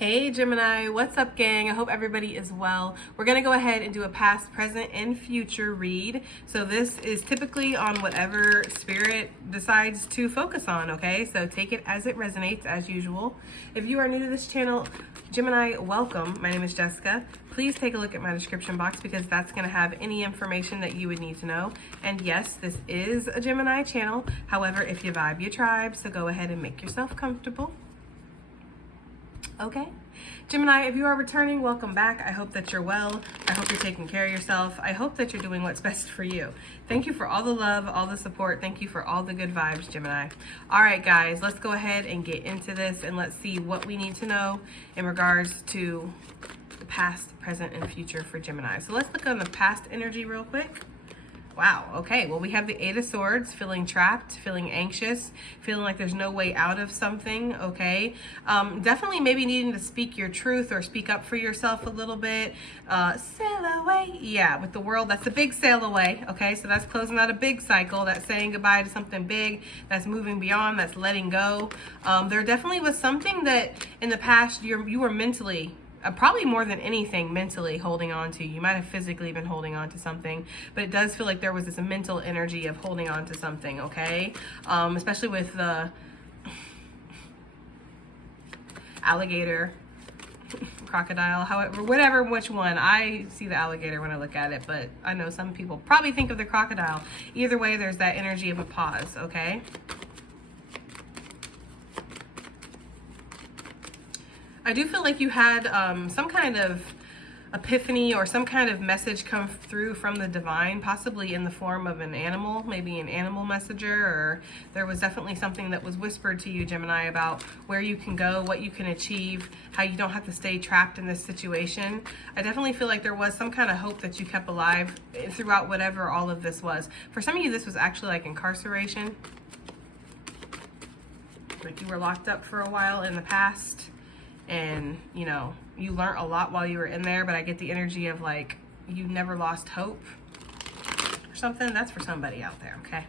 Hey Gemini, what's up gang? I hope everybody is well. We're going to go ahead and do a past, present, and future read. So this is typically on whatever spirit decides to focus on, okay? So take it as it resonates as usual. If you are new to this channel, Gemini, welcome. My name is Jessica. Please take a look at my description box because that's going to have any information that you would need to know. And yes, this is a Gemini channel. However, if you vibe, you tribe, so go ahead and make yourself comfortable. Okay, Gemini, if you are returning, welcome back. I hope that you're well. I hope you're taking care of yourself. I hope that you're doing what's best for you. Thank you for all the love, all the support. Thank you for all the good vibes, Gemini. All right, guys, let's go ahead and get into this and let's see what we need to know in regards to the past, present, and future for Gemini. So let's look on the past energy real quick. Wow, okay, well, we have the Eight of Swords, feeling trapped, feeling anxious, feeling like there's no way out of something, okay? Definitely maybe needing to speak your truth or speak up for yourself a little bit. Sail away, yeah, with the World, that's a big sail away, okay? So that's closing out a big cycle, that's saying goodbye to something big, that's moving beyond, that's letting go. There definitely was something that in the past you were mentally, probably more than anything, mentally holding on to. You might have physically been holding on to something, but it does feel like there was this mental energy of holding on to something, okay? Especially with the alligator, crocodile, however, whatever, which one. I see the alligator when I look at it, but I know some people probably think of the crocodile. Either way, there's that energy of a pause, okay? I do feel like you had some kind of epiphany or some kind of message come through from the divine, possibly in the form of an animal, maybe an animal messenger, or there was definitely something that was whispered to you, Gemini, about where you can go, what you can achieve, how you don't have to stay trapped in this situation. I definitely feel like there was some kind of hope that you kept alive throughout whatever all of this was. For some of you, this was actually like incarceration. Like you were locked up for a while in the past. And, you know, you learned a lot while you were in there, but I get the energy of like, you never lost hope or something. That's for somebody out there, okay?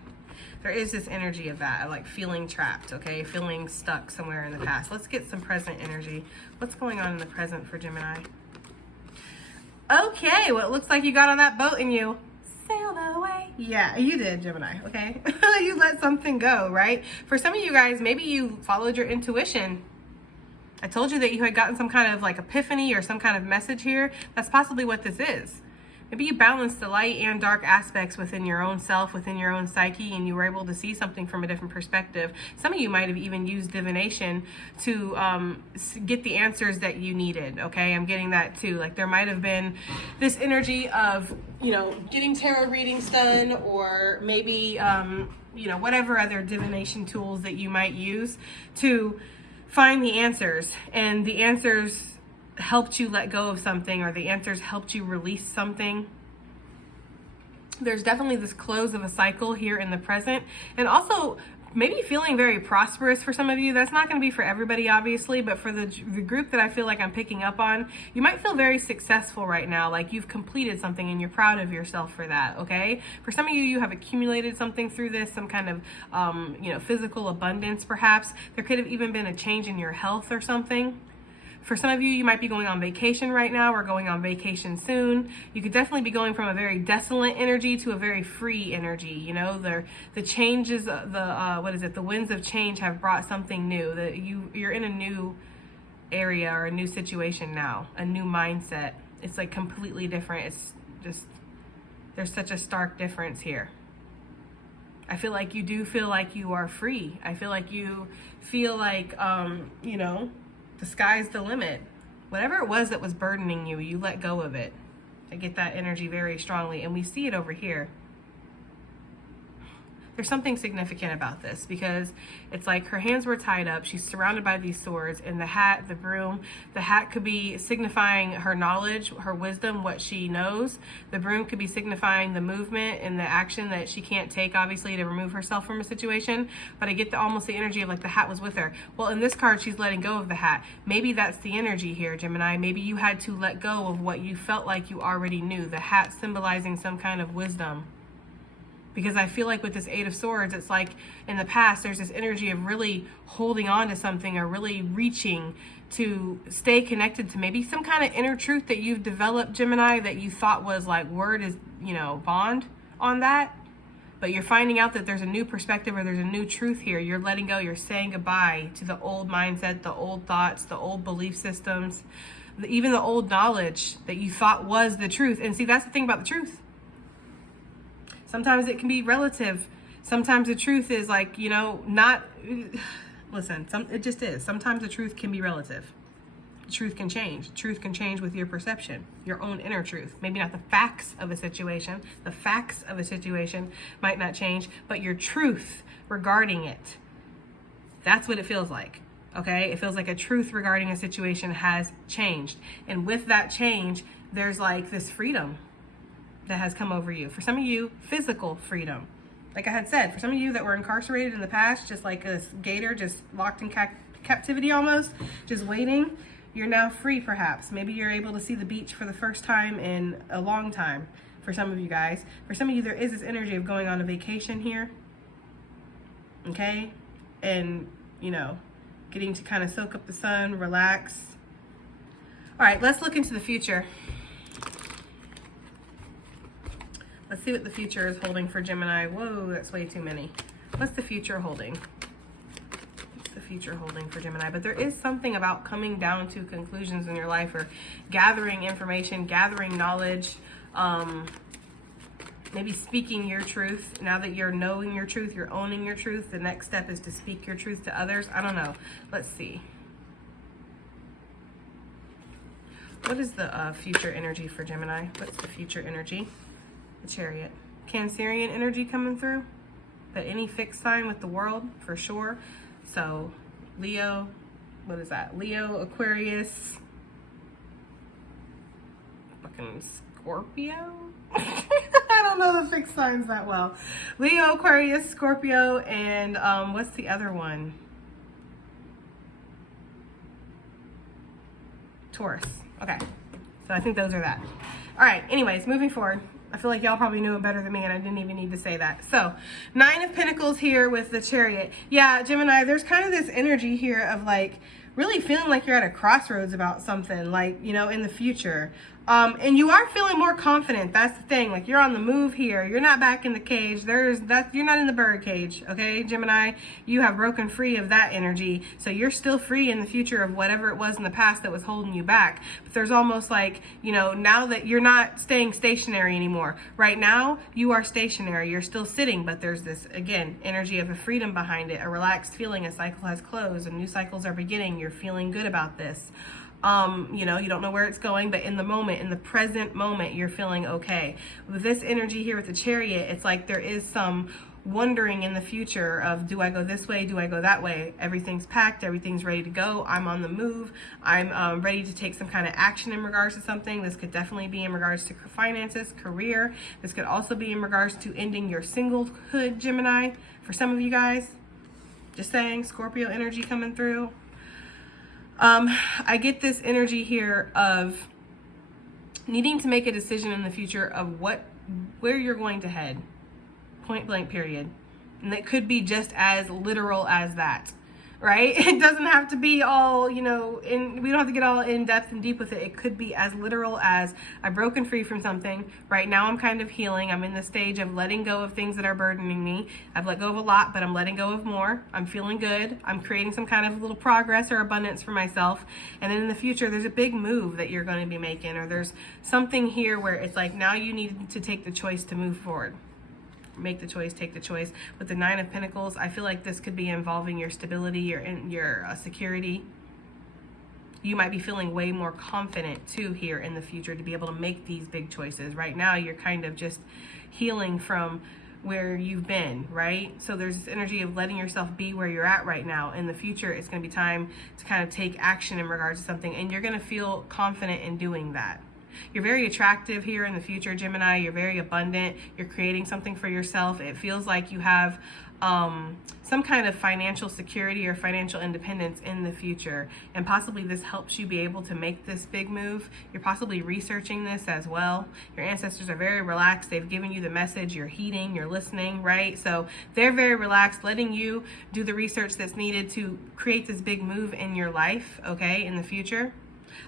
There is this energy of that, of like feeling trapped, okay? Feeling stuck somewhere in the past. Let's get some present energy. What's going on in the present for Gemini? Okay, well, it looks like you got on that boat and you sailed away. Yeah, you did, Gemini, okay? You let something go, right? For some of you guys, maybe you followed your intuition. I told you that you had gotten some kind of like epiphany or some kind of message here. That's possibly what this is. Maybe you balanced the light and dark aspects within your own self, within your own psyche, and you were able to see something from a different perspective. Some of you might have even used divination to get the answers that you needed, okay? I'm getting that too. Like there might have been this energy of, you know, getting tarot readings done, or maybe, you know, whatever other divination tools that you might use to find the answers, and the answers helped you let go of something, or the answers helped you release something. There's definitely this close of a cycle here in the present, and also maybe feeling very prosperous for some of you. That's not going to be for everybody, obviously, but for the group that I feel like I'm picking up on, you might feel very successful right now, like you've completed something and you're proud of yourself for that, okay? For some of you, you have accumulated something through this, some kind of, you know, physical abundance, perhaps. There could have even been a change in your health or something. For some of you, you might be going on vacation right now or going on vacation soon. You could definitely be going from a very desolate energy to a very free energy. You know, the changes, the winds of change have brought something new. That you're in a new area or a new situation now, a new mindset. It's like completely different. It's just, there's such a stark difference here. I feel like you do feel like you are free. I feel like you feel like, you know, the sky's the limit. Whatever it was that was burdening you, you let go of it. I get that energy very strongly, and we see it over here. There's something significant about this because it's like her hands were tied up. She's surrounded by these swords, and the hat, the broom, the hat could be signifying her knowledge, her wisdom, what she knows. The broom could be signifying the movement and the action that she can't take, obviously, to remove herself from a situation. But I get almost the energy of like the hat was with her. Well, in this card, she's letting go of the hat. Maybe that's the energy here, Gemini. Maybe you had to let go of what you felt like you already knew. The hat symbolizing some kind of wisdom. Because I feel like with this Eight of Swords, it's like in the past, there's this energy of really holding on to something or really reaching to stay connected to maybe some kind of inner truth that you've developed, Gemini, that you thought was like word is, bond on that. But you're finding out that there's a new perspective or there's a new truth here. You're letting go. You're saying goodbye to the old mindset, the old thoughts, the old belief systems, even the old knowledge that you thought was the truth. And see, that's the thing about the truth. Sometimes it can be relative. Sometimes the truth is like, not, listen, it just is. Sometimes the truth can be relative. Truth can change. Truth can change with your perception, your own inner truth. Maybe not the facts of a situation. The facts of a situation might not change, but your truth regarding it, that's what it feels like. Okay? It feels like a truth regarding a situation has changed. And with that change, there's like this freedom that has come over you. For some of you, physical freedom. Like I had said, for some of you that were incarcerated in the past, just like a gator, just locked in captivity almost, just waiting, you're now free perhaps. Maybe you're able to see the beach for the first time in a long time for some of you guys. For some of you, there is this energy of going on a vacation here. Okay? And, getting to kind of soak up the sun, relax. All right, let's look into the future. Let's see what the future is holding for Gemini. Whoa, that's way too many. What's the future holding? Future holding for Gemini? But there is something about coming down to conclusions in your life or gathering information, gathering knowledge, maybe speaking your truth. Now that you're knowing your truth, you're owning your truth, the next step is to speak your truth to others. I don't know. Let's see. What is the future energy for Gemini? What's the future energy? The Chariot. Cancerian energy coming through. But any fixed sign with the world, for sure. So, Leo, what is that? Leo, Aquarius, fucking Scorpio? I don't know the fixed signs that well. Leo, Aquarius, Scorpio, and what's the other one? Taurus. Okay, so I think those are that. All right, anyways, moving forward. I feel like y'all probably knew it better than me and I didn't even need to say that. So, 9 of Pentacles here with the Chariot. Yeah, Gemini, there's kind of this energy here of like really feeling like you're at a crossroads about something, like, in the future. And you are feeling more confident. That's the thing. Like, you're on the move here. You're not back in the cage. You're not in the bird cage. Okay, Gemini, you have broken free of that energy. So you're still free in the future of whatever it was in the past that was holding you back. But there's almost like, now that you're not staying stationary anymore. Right now, you are stationary. You're still sitting, but there's this, again, energy of a freedom behind it, a relaxed feeling. A cycle has closed and new cycles are beginning. You're feeling good about this. You don't know where it's going, but in the moment, in the present moment, you're feeling okay. With this energy here with the Chariot, it's like there is some wondering in the future of, do I go this way? Do I go that way? Everything's packed. Everything's ready to go. I'm on the move. I'm ready to take some kind of action in regards to something. This could definitely be in regards to finances, career. This could also be in regards to ending your singlehood, Gemini, for some of you guys. Just saying, Scorpio energy coming through. I get this energy here of needing to make a decision in the future of where you're going to head. Point blank, period. And that could be just as literal as that, right? It doesn't have to be all, we don't have to get all in depth and deep with it. It could be as literal as I've broken free from something. Right now I'm kind of healing. I'm in the stage of letting go of things that are burdening me. I've let go of a lot, but I'm letting go of more. I'm feeling good. I'm creating some kind of little progress or abundance for myself. And then in the future, there's a big move that you're going to be making, or there's something here where it's like now you need to take the choice to move forward. Make the choice, take the choice. With the 9 of Pentacles, I feel like this could be involving your stability, your security. You might be feeling way more confident too here in the future to be able to make these big choices. Right now, you're kind of just healing from where you've been, right? So there's this energy of letting yourself be where you're at right now. In the future, it's going to be time to kind of take action in regards to something, and you're going to feel confident in doing that. You're very attractive here in the future, Gemini. You're very abundant. You're creating something for yourself. It feels like you have some kind of financial security or financial independence in the future. And possibly this helps you be able to make this big move. You're possibly researching this as well. Your ancestors are very relaxed. They've given you the message. You're heeding, you're listening, right? So they're very relaxed, letting you do the research that's needed to create this big move in your life, okay, in the future.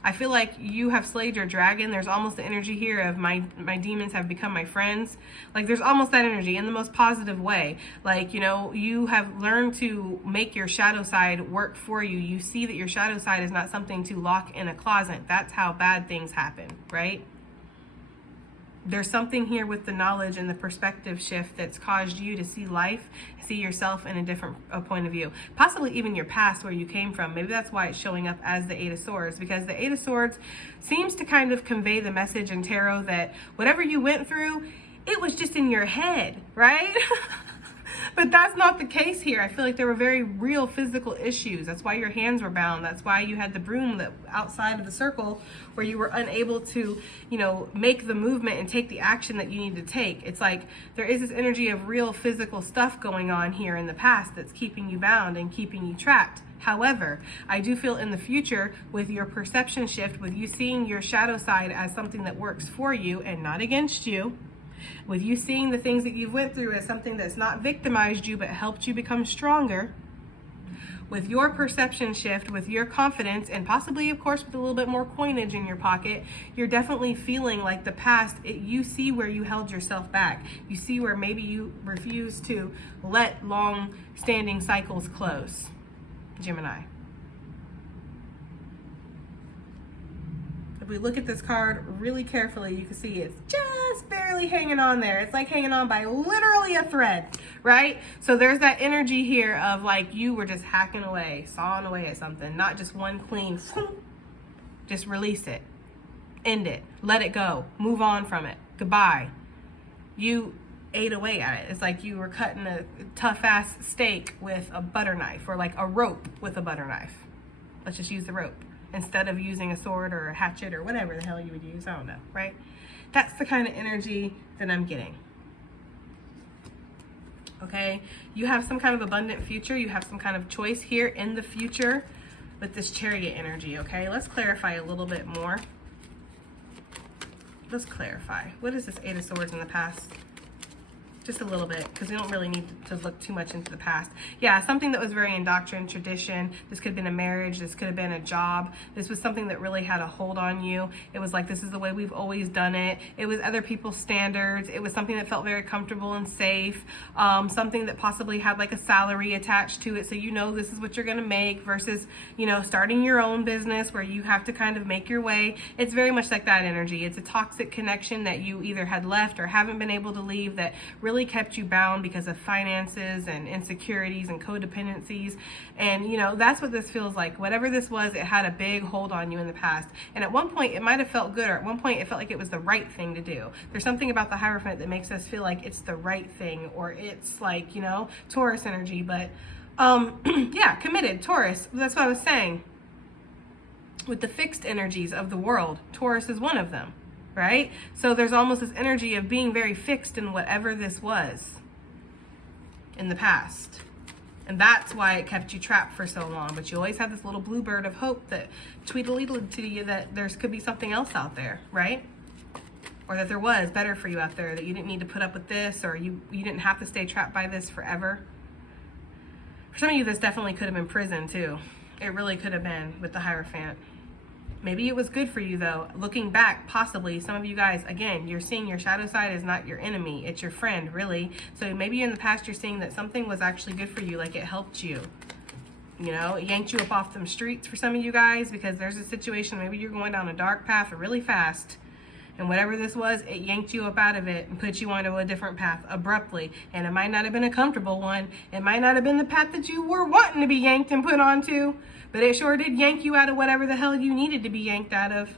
I feel like you have slayed your dragon. There's almost the energy here of my demons have become my friends. Like there's almost that energy in the most positive way. Like, you know, you have learned to make your shadow side work for you. You see that your shadow side is not something to lock in a closet. That's how bad things happen, right? There's something here with the knowledge and the perspective shift that's caused you to see life, see yourself in a different point of view. Possibly even your past, where you came from. Maybe that's why it's showing up as the Eight of Swords, because the Eight of Swords seems to kind of convey the message in tarot that whatever you went through, it was just in your head, right? But that's not the case here. I feel like there were very real physical issues. That's why your hands were bound. That's why you had the broom that outside of the circle where you were unable to, you know, make the movement and take the action that you need to take. It's like there is this energy of real physical stuff going on here in the past that's keeping you bound and keeping you trapped. However, I do feel in the future with your perception shift, with you seeing your shadow side as something that works for you and not against you, with you seeing the things that you've went through as something that's not victimized you but helped you become stronger, with your perception shift, with your confidence, and possibly of course with a little bit more coinage in your pocket, you're definitely feeling like the past, you see where you held yourself back. You see where maybe you refused to let long standing cycles close, Gemini. If we look at this card really carefully, you can see it's just barely hanging on there. It's like hanging on by literally a thread, right? So there's that energy here of like you were just hacking away, sawing away at something, not just one clean, just release it, end it, let it go, move on from it, goodbye. You ate away at it. It's like you were cutting a tough ass steak with a butter knife, or like a rope with a butter knife. Let's just use the rope instead of using a sword or a hatchet or whatever the hell you would use. I don't know, right? That's the kind of energy that I'm getting. Okay, you have some kind of abundant future. You have some kind of choice here in the future with this Chariot energy, okay? Let's clarify a little bit more. Let's clarify. What is this Eight of Swords in the past? Just a little bit, because we don't really need to look too much into the past. Yeah, something that was very in doctrine, tradition. This could have been a marriage. This could have been a job. This was something that really had a hold on you. It was like, this is the way we've always done it. It was other people's standards. It was something that felt very comfortable and safe. Something that possibly had like a salary attached to it. So you know this is what you're going to make versus, you know, starting your own business where you have to kind of make your way. It's very much like that energy. It's a toxic connection that you either had left or haven't been able to leave that really kept you bound because of finances and insecurities and codependencies. And you know, that's what this feels like. Whatever this was, it had a big hold on you in the past. And at one point it might have felt good, or at one point it felt like it was the right thing to do. There's something about the Hierophant that makes us feel like it's the right thing, or it's like, you know, Taurus energy. But yeah, committed, Taurus. That's what I was saying. With the fixed energies of the world, Taurus is one of them. Right? So there's almost this energy of being very fixed in whatever this was in the past. And that's why it kept you trapped for so long. But you always had this little bluebird of hope that tweedledee to you that there could be something else out there, right? Or that there was better for you out there, that you didn't need to put up with this, or you didn't have to stay trapped by this forever. For some of you, this definitely could have been prison too. It really could have been with the Hierophant. Maybe it was good for you though. Looking back, possibly, some of you guys, again, you're seeing your shadow side is not your enemy. It's your friend, really. So maybe in the past you're seeing that something was actually good for you, like it helped you. You know, it yanked you up off them streets for some of you guys, because there's a situation, maybe you're going down a dark path really fast. And whatever this was, it yanked you up out of it and put you onto a different path abruptly. And it might not have been a comfortable one. It might not have been the path that you were wanting to be yanked and put onto. But it sure did yank you out of whatever the hell you needed to be yanked out of.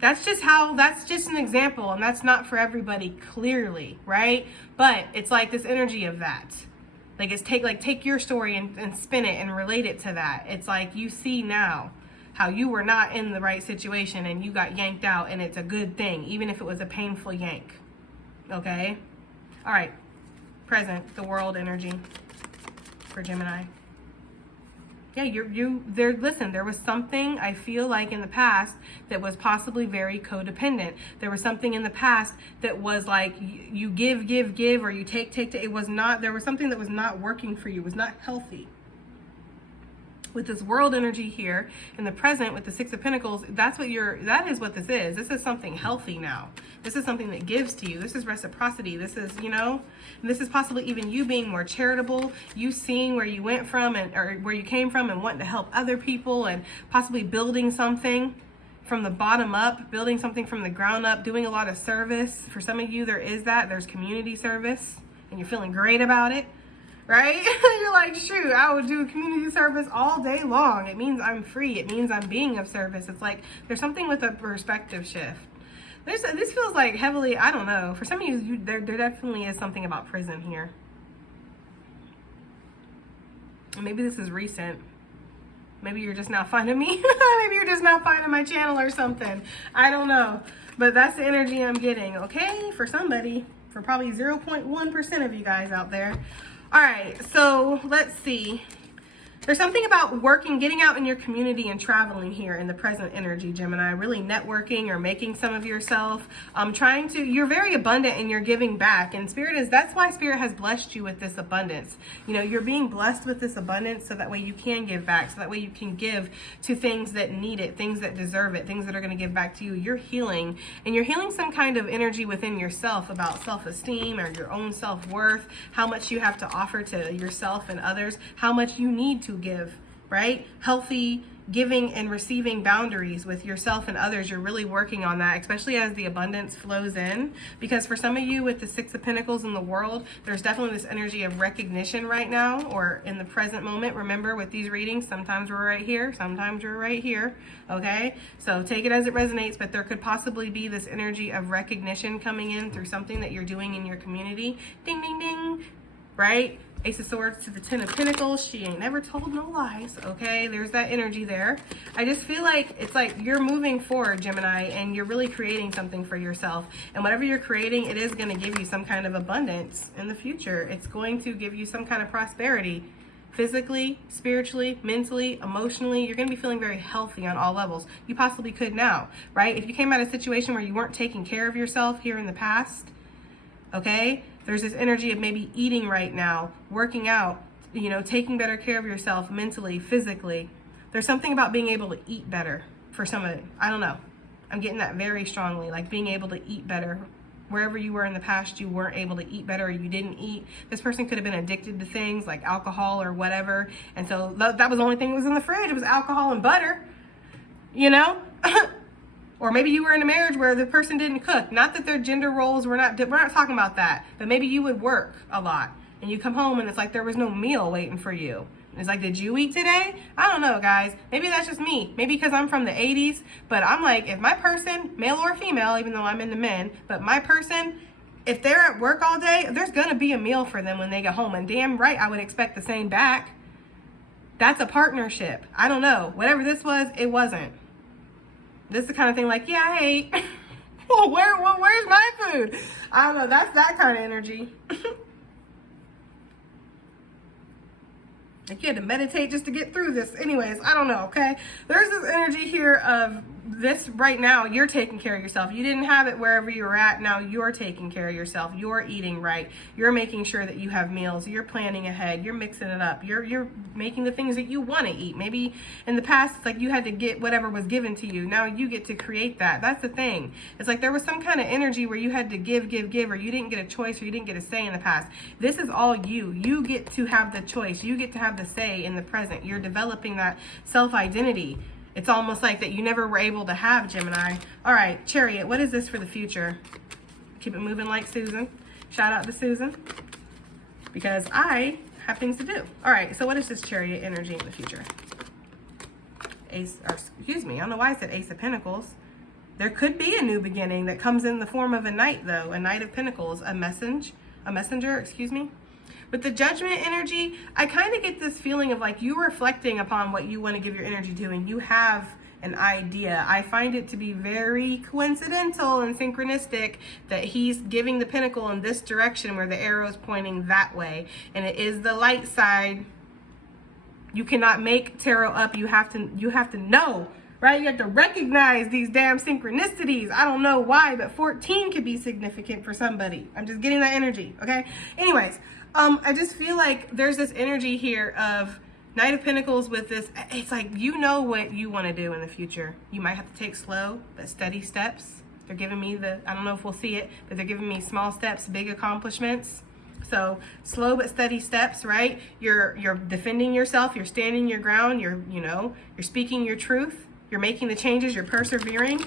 That's just an example. And that's not for everybody, clearly, right? But it's like this energy of that. Like it's take your story and spin it and relate it to that. It's like you see now how you were not in the right situation and you got yanked out, and it's a good thing, even if it was a painful yank. Okay? All right. Present, the world energy for Gemini. Yeah, listen, there was something I feel like in the past that was possibly very codependent. There was something in the past that was like you give, or you take. It was not, there was something that was not working for you, was not healthy. With this world energy here in the present with the Six of Pentacles, that is what this is. This is something healthy now. This is something that gives to you. This is reciprocity. This is, and this is possibly even you being more charitable, you seeing where you went from or where you came from and wanting to help other people, and possibly building something from the bottom up, building something from the ground up, doing a lot of service. For some of you, there's community service, and you're feeling great about it. Right? You're like, shoot, I would do community service all day long. It means I'm free. It means I'm being of service. It's like there's something with a perspective shift. This feels like heavily, I don't know. For some of you, there definitely is something about prison here. Maybe this is recent. Maybe you're just now finding me. Maybe you're just now finding my channel or something. I don't know. But that's the energy I'm getting, okay? For somebody. For probably 0.1% of you guys out there. All right, so let's see. There's something about getting out in your community and traveling here in the present energy, Gemini. Really networking or making some of yourself. You're very abundant and you're giving back. And that's why Spirit has blessed you with this abundance. You're being blessed with this abundance so that way you can give back. So that way you can give to things that need it, things that deserve it, things that are going to give back to you. You're healing. And you're healing some kind of energy within yourself about self-esteem or your own self-worth, how much you have to offer to yourself and others, how much you need to give, right? Healthy giving and receiving boundaries with yourself and others. You're really working on that, especially as the abundance flows in, because for some of you with the Six of Pentacles in the world, there's definitely this energy of recognition right now, or in the present moment. Remember, with these readings, sometimes we're right here, sometimes we're right here. Okay, so take it as it resonates, but there could possibly be this energy of recognition coming in through something that you're doing in your community. Ding ding ding, right? Ace of Swords to the Ten of Pentacles. She ain't never told no lies. Okay, there's that energy there. I just feel like it's like you're moving forward, Gemini, and you're really creating something for yourself. And whatever you're creating, it is going to give you some kind of abundance in the future. It's going to give you some kind of prosperity. Physically, spiritually, mentally, emotionally, you're going to be feeling very healthy on all levels. You possibly could now, right? If you came out of a situation where you weren't taking care of yourself here in the past, okay? There's this energy of maybe eating right now, working out, taking better care of yourself mentally, physically. There's something about being able to eat better for some of it. I don't know. I'm getting that very strongly, like being able to eat better. Wherever you were in the past, you weren't able to eat better, or you didn't eat. This person could have been addicted to things like alcohol or whatever. And so that was the only thing that was in the fridge. It was alcohol and butter, Or maybe you were in a marriage where the person didn't cook. Not that their gender roles we're not talking about that. But maybe you would work a lot and you come home and it's like there was no meal waiting for you. It's like, did you eat today? I don't know, guys. Maybe that's just me. Maybe because I'm from the 80s. But I'm like, if my person, male or female, even though I'm into men, but my person, if they're at work all day, there's going to be a meal for them when they get home. And damn right, I would expect the same back. That's a partnership. I don't know. Whatever this was, it wasn't. This is the kind of thing like, yeah, I ate. Well, where's my food? I don't know. That's that kind of energy. Like you had to meditate just to get through this. Anyways, I don't know, okay? There's this energy here of this right now, you're taking care of yourself. You didn't have it wherever you were at. Now you're taking care of yourself. You're eating right. You're making sure that you have meals. You're planning ahead. You're mixing it up. You're making the things that you want to eat. Maybe in the past, it's like you had to get whatever was given to you. Now you get to create that. That's the thing. It's like there was some kind of energy where you had to give, or you didn't get a choice, or you didn't get a say in the past. This is all you. You get to have the choice. You get to have the say in the present. You're developing that self-identity. It's almost like that you never were able to have, Gemini. All right, Chariot, what is this for the future? Keep it moving like Susan. Shout out to Susan, because I have things to do. All right, so what is this Chariot energy in the future? I don't know why I said Ace of Pentacles. There could be a new beginning that comes in the form of a knight, though. A Knight of Pentacles, a messenger, With the Judgment energy, I kind of get this feeling of like you reflecting upon what you want to give your energy to, and you have an idea. I find it to be very coincidental and synchronistic that he's giving the pentacle in this direction where the arrow is pointing that way. And it is the light side. You cannot make tarot up. You have to know, right? You have to recognize these damn synchronicities. I don't know why, but 14 could be significant for somebody. I'm just getting that energy, okay? Anyways, I just feel like there's this energy here of Knight of Pentacles with this. It's like, you know what you want to do in the future. You might have to take slow but steady steps. They're giving me I don't know if we'll see it, but they're giving me small steps, big accomplishments. So slow but steady steps, right? You're defending yourself. You're standing your ground. You're speaking your truth. You're making the changes. You're persevering.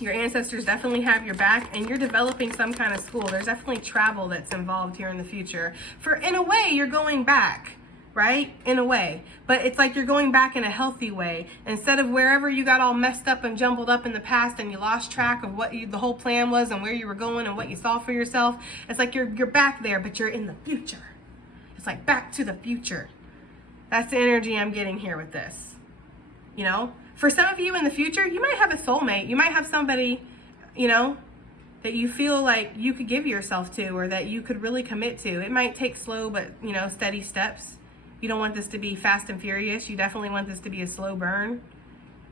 Your ancestors definitely have your back, and you're developing some kind of school. There's definitely travel that's involved here in the future. In a way, you're going back, right? In a way. But it's like you're going back in a healthy way. Instead of wherever you got all messed up and jumbled up in the past and you lost track of what the whole plan was and where you were going and what you saw for yourself. It's like you're back there, but you're in the future. It's like back to the future. That's the energy I'm getting here with this. You know? For some of you in the future, you might have a soulmate. You might have somebody, that you feel like you could give yourself to or that you could really commit to. It might take slow, but, steady steps. You don't want this to be fast and furious. You definitely want this to be a slow burn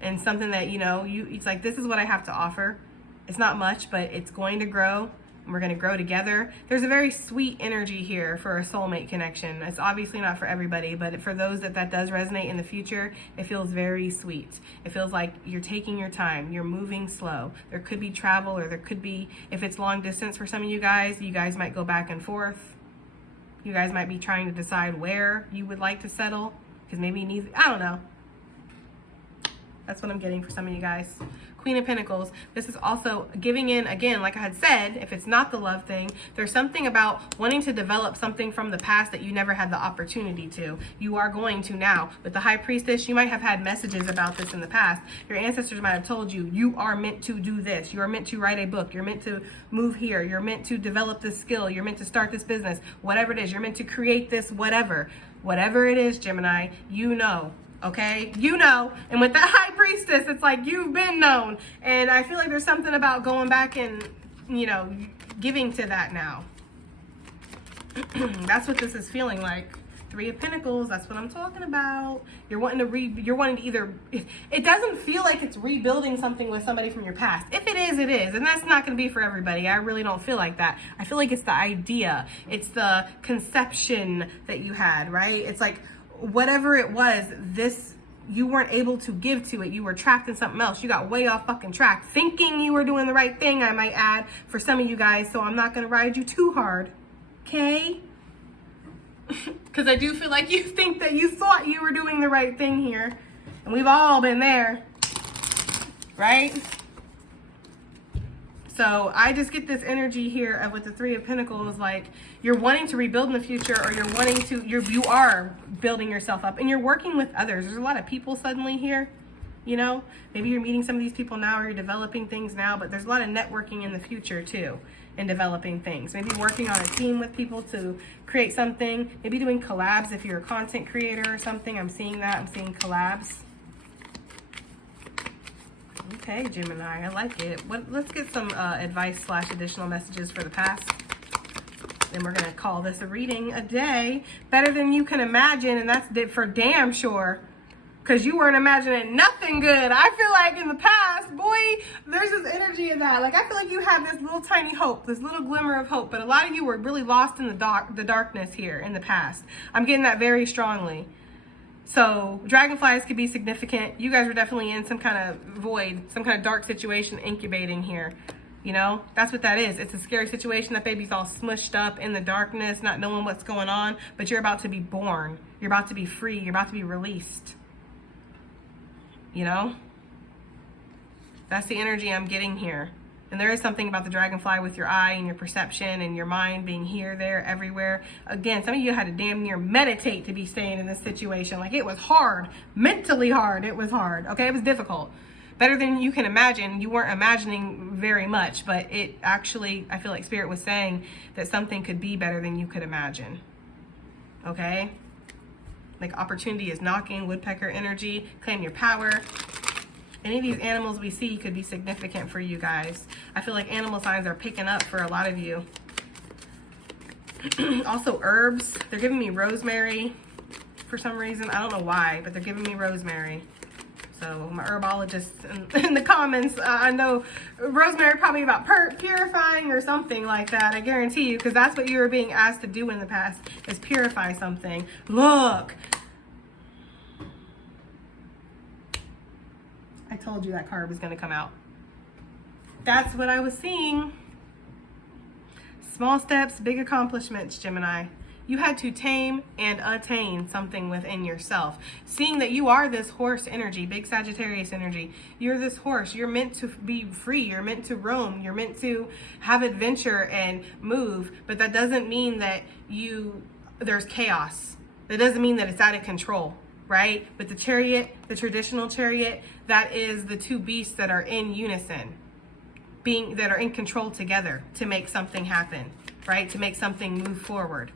and something that, it's like, this is what I have to offer. It's not much, but it's going to grow. And we're going to grow together. There's a very sweet energy here for a soulmate connection. It's obviously not for everybody, but for those that does resonate in the future, it feels very sweet. It feels like you're taking your time. You're moving slow. There could be travel, or there could be, if it's long distance for some of you guys might go back and forth. You guys might be trying to decide where you would like to settle, because maybe I don't know. That's what I'm getting for some of you guys. Queen of Pentacles. This is also giving in, again, like I had said, if it's not the love thing, there's something about wanting to develop something from the past that you never had the opportunity to. You are going to now. With the High Priestess, you might have had messages about this in the past. Your ancestors might have told you, you are meant to do this. You are meant to write a book. You're meant to move here. You're meant to develop this skill. You're meant to start this business. Whatever it is, you're meant to create this whatever. Whatever it is, Gemini, you know. Okay, and with that High Priestess, it's like you've been known, and I feel like there's something about going back and giving to that now. That's what this is feeling like. Three of Pentacles, that's what I'm talking about. You're wanting to either, it doesn't feel like it's rebuilding something with somebody from your past. If it is, it is, and that's not going to be for everybody. I really don't feel like that. I feel like it's the idea, it's the conception that you had, right? It's like, whatever it was, you weren't able to give to it. You were trapped in something else. You got way off fucking track, thinking you were doing the right thing, I might add, for some of you guys. So I'm not going to ride you too hard. Okay? Because I do feel like you think that you thought you were doing the right thing here. And we've all been there. Right? So I just get this energy here of with the Three of Pentacles, like you're wanting to rebuild in the future, or you are building yourself up, and you're working with others. There's a lot of people suddenly here, maybe you're meeting some of these people now, or you're developing things now, but there's a lot of networking in the future too, and developing things. Maybe working on a team with people to create something, maybe doing collabs if you're a content creator or something. I'm seeing that. I'm seeing collabs. Okay, Gemini, I like it. Let's get some advice / additional messages for the past. And we're going to call this a reading a day. Better than you can imagine, and that's for damn sure. Because you weren't imagining nothing good. I feel like in the past, boy, there's this energy in that. Like, I feel like you had this little tiny hope, this little glimmer of hope. But a lot of you were really lost in the darkness here in the past. I'm getting that very strongly. So dragonflies could be significant. You guys are definitely in some kind of void, some kind of dark situation incubating here. That's what that is. It's a scary situation. That baby's all smushed up in the darkness, not knowing what's going on, but you're about to be born. You're about to be free. You're about to be released. That's the energy I'm getting here. And there is something about the dragonfly with your eye and your perception and your mind being here, there, everywhere. Again, some of you had to damn near meditate to be staying in this situation. Like, it was hard, mentally hard. It was hard. Okay, it was difficult. Better than you can imagine. You weren't imagining very much, but it actually, I feel like Spirit was saying that something could be better than you could imagine. Okay? Like opportunity is knocking, woodpecker energy, claim your power. Any of these animals we see could be significant for you guys. I feel like animal signs are picking up for a lot of you. Also herbs. They're giving me rosemary for some reason. I don't know why, but they're giving me rosemary. So my herbologist in the comments, I know rosemary probably about purifying or something like that. I guarantee you, because that's what you were being asked to do in the past, is purify something. Look. I told you that card was going to come out. That's what I was seeing. Small steps, big accomplishments, Gemini. You had to tame and attain something within yourself. Seeing that you are this horse energy, big Sagittarius energy. You're this horse. You're meant to be free. You're meant to roam. You're meant to have adventure and move. But that doesn't mean that there's chaos. That doesn't mean that it's out of control, right? With the chariot, the traditional chariot, that is the two beasts that are in unison, that are in control together to make something happen, right? To make something move forward.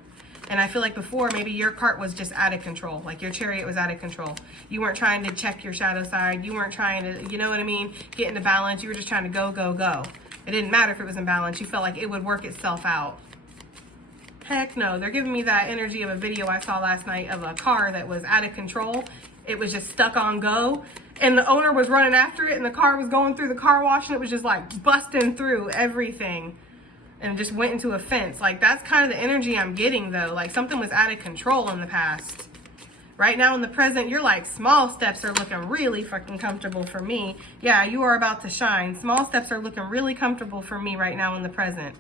And I feel like before, maybe your cart was just out of control. Like your chariot was out of control. You weren't trying to check your shadow side. You weren't trying to, you know what I mean? Get into balance. You were just trying to go, go, go. It didn't matter if it was in balance. You felt like it would work itself out. Heck no. They're giving me that energy of a video I saw last night of a car that was out of control. It was just stuck on go. And the owner was running after it, and the car was going through the car wash, and it was just like busting through everything. And just went into a fence. Like, that's kind of the energy I'm getting, though. Like, something was out of control in the past. Right now in the present, you're like, small steps are looking really fucking comfortable for me. Yeah, you are about to shine. Small steps are looking really comfortable for me right now in the present.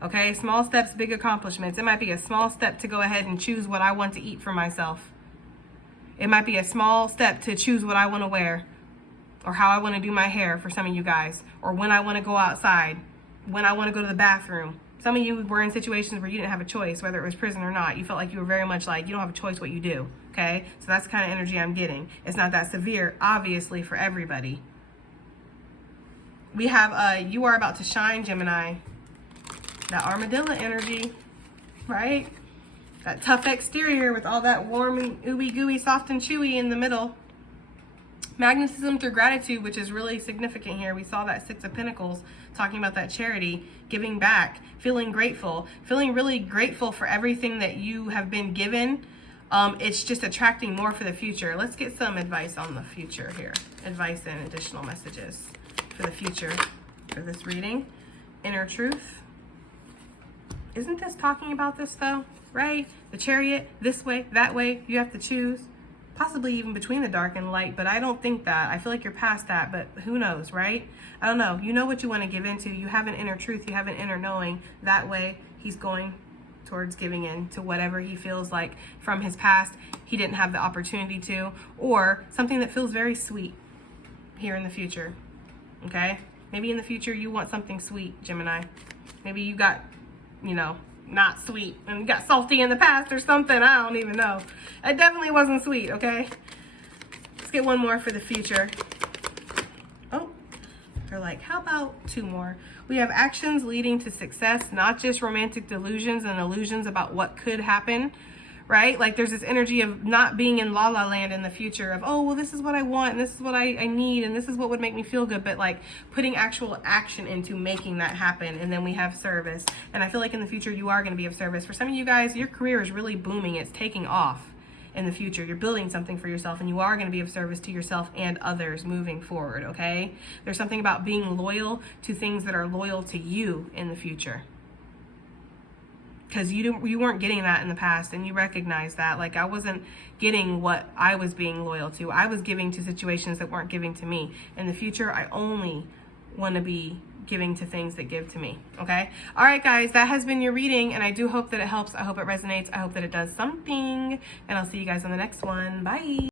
Okay, small steps, big accomplishments. It might be a small step to go ahead and choose what I want to eat for myself. It might be a small step to choose what I want to wear. Or how I want to do my hair for some of you guys. Or when I want to go outside. When I want to go to the bathroom. Some of you were in situations where you didn't have a choice, whether it was prison or not. You felt like you were very much like, you don't have a choice what you do, okay? So that's the kind of energy I'm getting. It's not that severe, obviously, for everybody. We have, you are about to shine, Gemini. That armadillo energy, right? That tough exterior with all that warm and ooey gooey, soft and chewy in the middle. Magnetism through gratitude, which is really significant here. We saw that Six of Pentacles talking about that charity, giving back, feeling grateful, feeling really grateful for everything that you have been given. It's just attracting more for the future. Let's get some advice on the future here. Advice and additional messages for the future for this reading. Inner truth. Isn't this talking about this though? Right? The chariot, this way, that way, you have to choose. Possibly even between the dark and light, but I don't think that. I feel like you're past that, but who knows, right? I don't know. You know what you want to give into. You have an inner truth. You have an inner knowing. That way, he's going towards giving in to whatever he feels like from his past he didn't have the opportunity to, or something that feels very sweet here in the future, okay? Maybe in the future you want something sweet, Gemini. Maybe you got, you know, not sweet and got salty in the past or something. I don't even know. It definitely wasn't sweet, okay? Let's get one more for the future. Oh, they're like, how about two more? We have actions leading to success, not just romantic delusions and illusions about what could happen, right? Like there's this energy of not being in la la land in the future of, oh, well, this is what I want and this is what I need and this is what would make me feel good, but like putting actual action into making that happen. And then we have service. And I feel like in the future you are going to be of service. For some of you guys, your career is really booming. It's taking off in the future. You're building something for yourself and you are going to be of service to yourself and others moving forward, okay? There's something about being loyal to things that are loyal to you in the future. Because you weren't getting that in the past and you recognize that. Like I wasn't getting what I was being loyal to. I was giving to situations that weren't giving to me. In the future, I only want to be giving to things that give to me, okay? All right, guys, that has been your reading, and I do hope that it helps. I hope it resonates. I hope that it does something, and I'll see you guys on the next one. Bye.